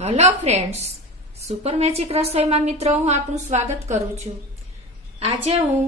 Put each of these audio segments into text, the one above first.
Hello friends, super magic રસોઈમાં મિત્રો હું આપનું સ્વાગત કરું છું. આજે હું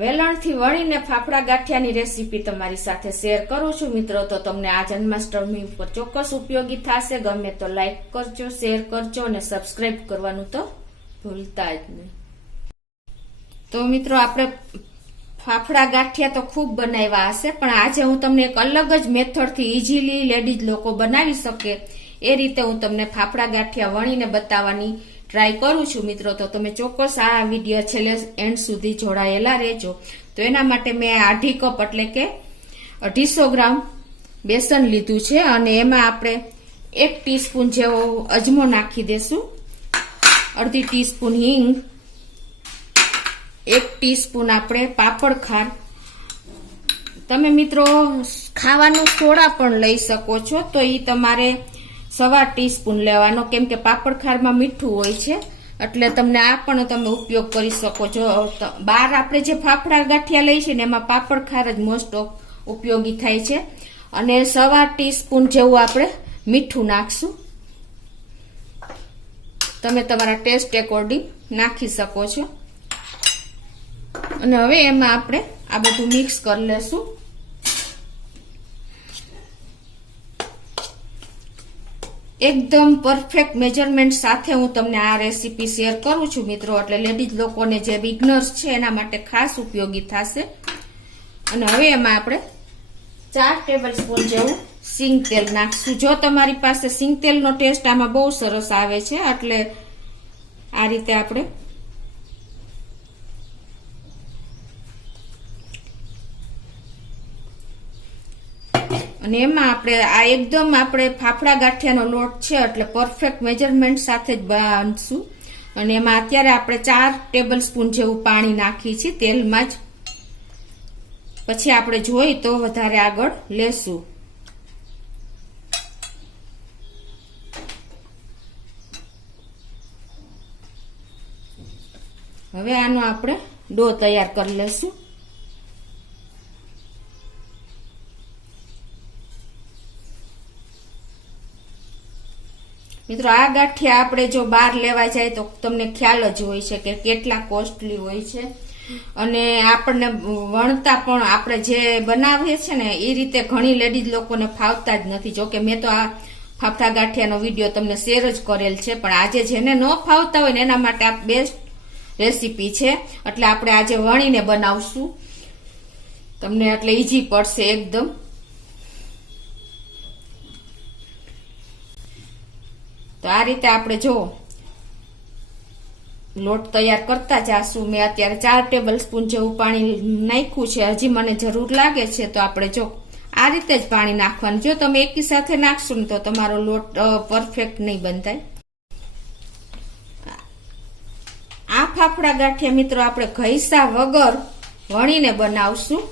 વેલણથી વણીને ફાફડા ગાંઠિયાની રેસીપી તમારી સાથે શેર કરું છું. મિત્રો, તો તમને આ જન્માષ્ટમી ઉપર ચોક્કસ ઉપયોગી થશે. ગમે તો લાઈક કરજો, શેર કરજો અને સબસ્ક્રાઇબ કરવાનું તો ભૂલતા જ નહીં. તો મિત્રો, આપણે ફાફડા ગાંઠિયા તો ખૂબ બનાવ્યા હશે, પણ આજે હું તમને એક અલગ જ મેથડથી ઇઝીલી લેડીઝ લોકો બનાવી શકે એ રીતે હું તમને ફાફડા ગાંઠિયા વણીને બતાવવાની ટ્રાય કરું છું. મિત્રો, તો તમે ચોક્કસ આ વિડીયો છેલ્લે એન્ડ સુધી જોડાયેલા રહેજો. તો એના માટે મેં 1/2 કપ એટલે કે 250 ગ્રામ બેસન લીધું છે અને એમાં આપણે 1 ટીસ્પૂન જેવો અજમો નાખી દેશું, અડધી ટીસ્પૂન હિંગ, 1 ટીસ્પૂન આપણે પાપડ ખાર. તમે મિત્રો ખાવાનું સોડા પણ લઈ શકો છો, તો એ તમારે 1/4 ટીસ્પૂન લેવાનો, કેમ કે પાપડ ખારમાં મીઠું હોય છે, એટલે તમને આ પણ તમે ઉપયોગ કરી શકો છો. બહાર આપણે જે ફાફડા ગાંઠિયા લઈએ છીએ ને એમાં પાપડ ખાર જ મોસ્ટ ઓફ ઉપયોગી થાય છે. અને 1/4 ટીસ્પૂન જેવું આપણે મીઠું નાખશું. તમે તમારા ટેસ્ટ એકોર્ડિંગ નાખી શકો છો. અને હવે એમાં આપણે આ બધું મિક્સ કરી લેશું. એકદમ પરફેક્ટ મેજરમેન્ટ સાથે હું તમને આ રેસીપી શેર કરું છું મિત્રો, એટલે લેડીઝ લોકોને જે બિગનર્સ છે એના માટે ખાસ ઉપયોગી થશે. અને હવે એમાં આપણે 4 ટેબલ સ્પૂન જેવું સિંગ તેલ નાખશું. જો તમારી પાસે સિંગ તેલનો ટેસ્ટ આમાં બહુ સરસ આવે છે, એટલે આ રીતે આપણે અને એમાં આપણે આ એકદમ આપણે ફાફડા ગાંઠિયાનો લોટ છે એટલે પરફેક્ટ મેજરમેન્ટ સાથે જ બાંધશું. અને એમાં અત્યારે આપણે 4 ટેબલ સ્પૂન જેવું પાણી નાખીએ છીએ તેલમાં જ. પછી આપણે જોઈ તો વધારે આગળ લેશું. હવે આનો આપણે ડો તૈયાર કરી લેશું. મિત્રો, આ ગાંઠિયા આપણે જો બહાર લેવા જાય તો તમને ખ્યાલ જ હોય છે કે કેટલા કોસ્ટલી હોય છે, અને આપણને વણતા પણ આપણે જે બનાવીએ છે ને એ રીતે ઘણી લેડીઝ લોકોને ફાવતા જ નથી. જોકે મેં તો આ ફાફડા ગાંઠિયાનો વિડીયો તમને શેર જ કરેલ છે, પણ આજે જેને ન ફાવતા હોય ને એના માટે આ બેસ્ટ રેસીપી છે. એટલે આપણે આજે વણીને બનાવશું તમને, એટલે ઈઝી પડશે એકદમ. તો આ રીતે આપણે જો લોટ તૈયાર કરતા જાશું. મેં અત્યારે 4 ટેબલ સ્પૂન જેવું પાણી નાખ્યું છે. હજી મને જરૂર લાગે છે તો આપણે જો આ રીતે જ પાણી નાખવાનું. જો તમે એકી સાથે નાખશો ને તો તમારો લોટ પરફેક્ટ નહીં બંધાય. આ ફાફડા ગાંઠિયા મિત્રો આપણે ઘઈસા વગર વણીને બનાવશું.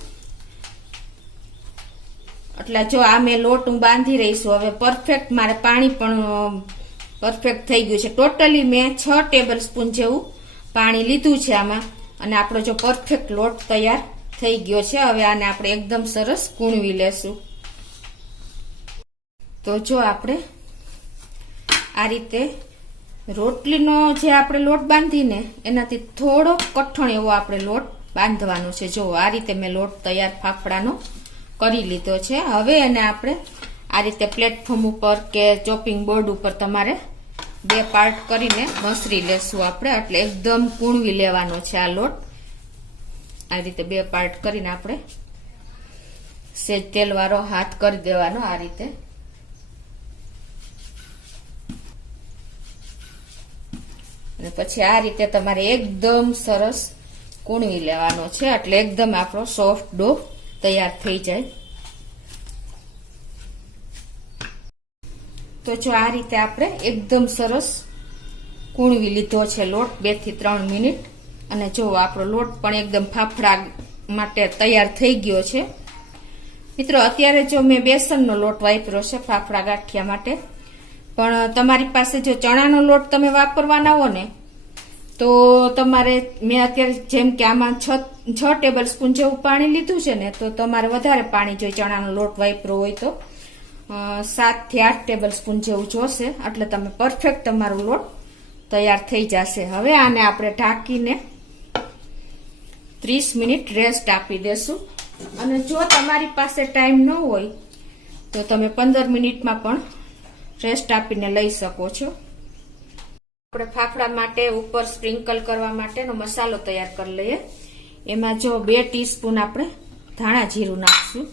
એટલે જો આ મેં લોટ હું બાંધી રહીશું. હવે પરફેક્ટ મારે પાણી પણ પરફેક્ટ થઈ ગયું છે. ટોટલી મેં 6 ટેબલ સ્પૂન જેવું પાણી લીધું છે આમાં, અને આપણો જો પરફેક્ટ લોટ તૈયાર થઈ ગયો છે. હવે આને આપણે એકદમ સરસ કૂણવી લેશું. તો જો આપણે આ રીતે રોટલીનો જે આપણે લોટ બાંધીને એનાથી થોડો કઠણ એવો આપણે લોટ બાંધવાનો છે. જો આ રીતે મેં લોટ તૈયાર ફાફડાનો કરી લીધો છે. હવે એને આપણે આ રીતે પ્લેટફોર્મ ઉપર કે ચોપિંગ બોર્ડ ઉપર તમારે 2 પાર્ટ કરીને મસરી લેશું આપણે. એટલે એકદમ કૂણવી લેવાનો છે આ લોટ. આ રીતે 2 પાર્ટ કરીને આપણે સેજ તેલવાળો હાથ કરી દેવાનો આ રીતે. અને પછી આ રીતે તમારે એકદમ સરસ કૂણવી લેવાનો છે, એટલે એકદમ આપણો સોફ્ટ ડો તૈયાર થઈ જાય. તો જો આ રીતે આપણે એકદમ સરસ કૂણવી લીધો છે લોટ 2 થી 3 મિનિટ. અને જો આપણો લોટ પણ એકદમ ફાફડા માટે તૈયાર થઈ ગયો છે. મિત્રો, અત્યારે જો મેં બેસનનો લોટ વાપર્યો છે ફાફડા ગાંઠિયા માટે, પણ તમારી પાસે જો ચણાનો લોટ તમે વાપરવાના હો ને તો તમારે, મેં અત્યારે જેમ કે આમાં 6 ટેબલ સ્પૂન જેવું પાણી લીધું છે ને, તો તમારે વધારે પાણી જોઈએ ચણાનો લોટ વાપરવો હોય તો. 7 થી 8 ટેબલ સ્પૂન જેવું જોશે, એટલે તમે પરફેક્ટ તમારું લોટ તૈયાર થઈ જશે. હવે આને આપણે ઢાંકીને 30 મિનિટ રેસ્ટ આપી દેશું. અને જો તમારી પાસે ટાઈમ ન હોય તો તમે 15 મિનિટમાં પણ રેસ્ટ આપીને લઈ શકો છો. આપણે ફાફડા માટે ઉપર સ્પ્રિંકલ કરવા માટેનો મસાલો તૈયાર કરી લઈએ. એમાં જો 2 ટીસ્પૂન આપણે ધાણા જીરું નાખશું,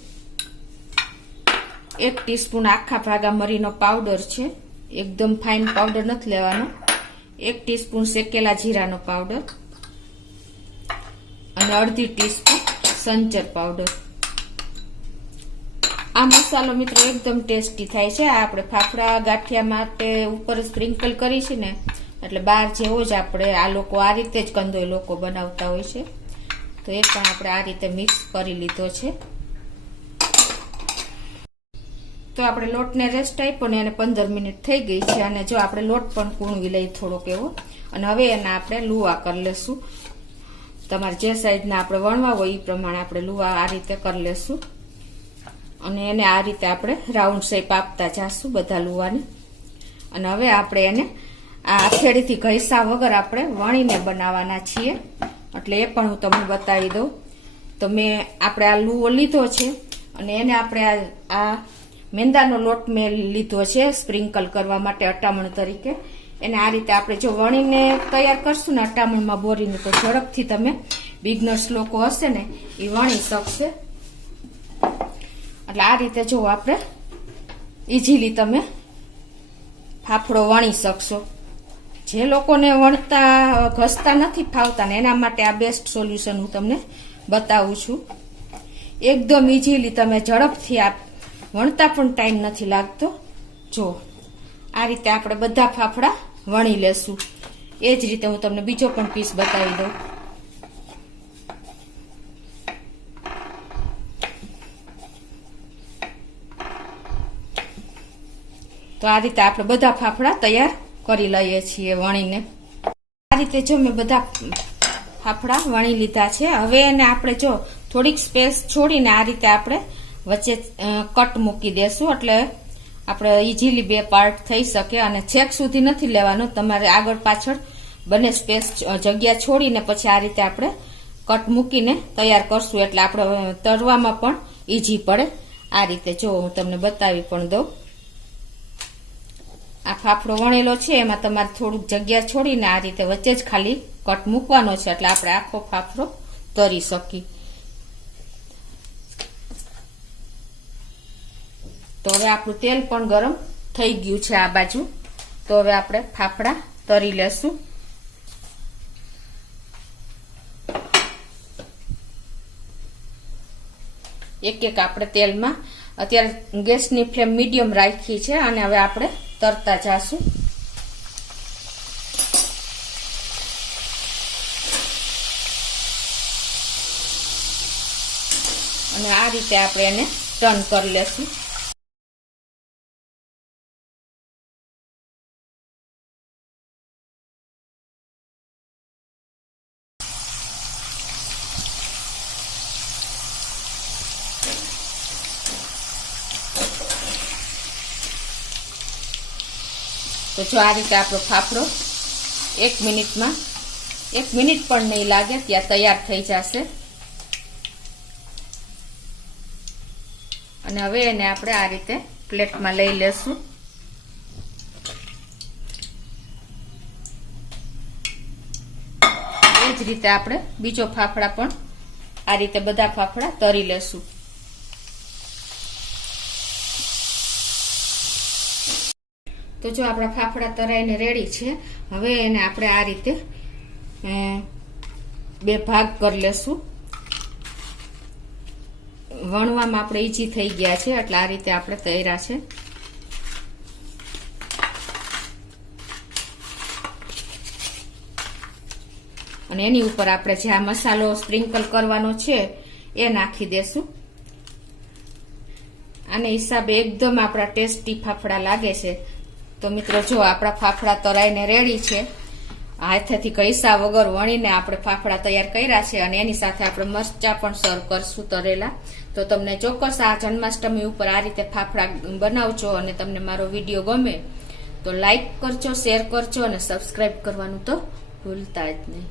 1 ટીસ્પૂન આખા ભાગા મરીનો પાવડર છે, એકદમ ફાઇન પાવડર નથી લેવાનો, 1 ટીસ્પૂન શેકેલા જીરાનો પાવડર અને અડધી ટીસ્પૂન સંચર પાવડર. આ મસાલો મિત્રો એકદમ ટેસ્ટી થાય છે. આ આપણે ફાફડા ગાંઠિયા માટે ઉપર સ્પ્રિંકલ કરી છે ને, એટલે બહાર જેવો જ આપણે આ લોકો આ રીતે જ કંદોય લોકો બનાવતા હોય છે, તો એ પણ આપણે આ રીતે મિક્સ કરી લીધો છે. તો આપણે લોટને રેસ્ટ આપ્યો ને એને 15 મિનિટ થઈ ગઈ છે. અને જો આપણે લોટ પણ કૂણવી લઈ થોડોક એવો, અને હવે એના આપણે લુવા કરી લેશું. તમારે જે સાઈઝના આપણે વણવા હોય એ પ્રમાણે આપણે લુવા આ રીતે કરી લેશું. અને એને આ રીતે આપણે રાઉન્ડ શેપ આપતા જાશું બધા લુવાને. અને હવે આપણે એને આ હથેળીથી ઘસા વગર આપણે વણીને બનાવવાના છીએ, એટલે એ પણ હું તમને બતાવી દઉં. તો આપણે આ લુવો લીધો છે અને એને આપણે આ મેંદાનો લોટ મેં લીધો છે સ્પ્રિંકલ કરવા માટે અટામણ તરીકે. એને આ રીતે આપણે જો વણીને તૈયાર કરશું ને અટામણમાં બોરીને, તો ઝડપથી તમે બિગનર્સ લોકો હશે ને એ વણી શકશે. એટલે આ રીતે જો આપણે ઇઝીલી તમે ફાફડો વણી શકશો. જે લોકોને વણતા ઘસતા નથી ફાવતા ને એના માટે આ બેસ્ટ સોલ્યુશન હું તમને બતાવું છું. એકદમ ઇઝીલી તમે ઝડપથી આ વણતા પણ ટાઈમ નથી લાગતો. જો આ રીતે આપણે બધા ફાફડા વણી લેશું. એ જ રીતે હું તમને બીજો પણ પીસ બતાવી દઉં. તો આ રીતે આપણે બધા ફાફડા તૈયાર કરી લઈએ છીએ વણીને. આ રીતે જો મેં બધા ફાફડા વણી લીધા છે. હવે એને આપણે જો થોડીક સ્પેસ છોડીને આ રીતે આપણે વચ્ચે કટ મૂકી દેશું, એટલે આપણે ઇઝીલી 2 પાર્ટ થઈ શકે. અને છેક સુધી નથી લેવાનું, તમારે આગળ પાછળ બંને સ્પેસ જગ્યા છોડીને પછી આ રીતે આપણે કટ મૂકીને તૈયાર કરશું, એટલે આપણે તરવામાં પણ ઇઝી પડે. આ રીતે જો હું તમને બતાવી પણ દઉં. આ ફાફડો વણેલો છે એમાં તમારે થોડુંક જગ્યા છોડીને આ રીતે વચ્ચે જ ખાલી કટ મૂકવાનો છે, એટલે આપણે આખો ફાફડો તરી શકીએ. તો હવે આપણું તેલ પણ ગરમ થઈ ગયું છે આ બાજુ. તો હવે આપણે ફાફડા તરી લેશું. એક એક આપણે તેલમાં, અત્યારે ગેસની ફ્લેમ મીડિયમ રાખી છે, અને હવે આપણે તરતા જાશું. અને આ રીતે આપણે એને ટર્ન કરી લેશું. તો જો આ રીતે આપણો ફાફડો 1 મિનિટમાં, 1 મિનિટ પણ નહીં લાગે ત્યાં તૈયાર થઈ જશે. અને હવે એને આપણે આ રીતે પ્લેટમાં લઈ લેશું. એ જ રીતે આપણે બીજો ફાફડા પણ આ રીતે બધા ફાફડા તરી લેશું. તો જો આપણા ફાફડા તરાઈને રેડી છે. હવે એને આપણે આ રીતે 2 ભાગ કરી લેશું. વણવામાં આપણે ઈજી થઈ ગયા છે, એટલે આ રીતે આપણે તૈયાર છે. અને એની ઉપર આપણે જે આ મસાલો સ્પ્રિંકલ કરવાનો છે એ નાખી દેશું. આને હિસાબે એકદમ આપણા ટેસ્ટી ફાફડા લાગે છે. તો મિત્રો જો આપણા ફાફડા તરાઈને રેડી છે. હાથેથી ઘઈસા વગર વણીને આપણે ફાફડા તૈયાર કર્યા છે અને એની સાથે આપણે મરચા પણ સર્વ કરશું તરેલા. તો તમને ચોક્કસ આ જન્માષ્ટમી ઉપર આ રીતે ફાફડા બનાવજો અને તમને મારો વિડીયો ગમે તો લાઈક કરજો, શેર કરજો અને સબસ્ક્રાઈબ કરવાનું તો ભૂલતા જ નહીં.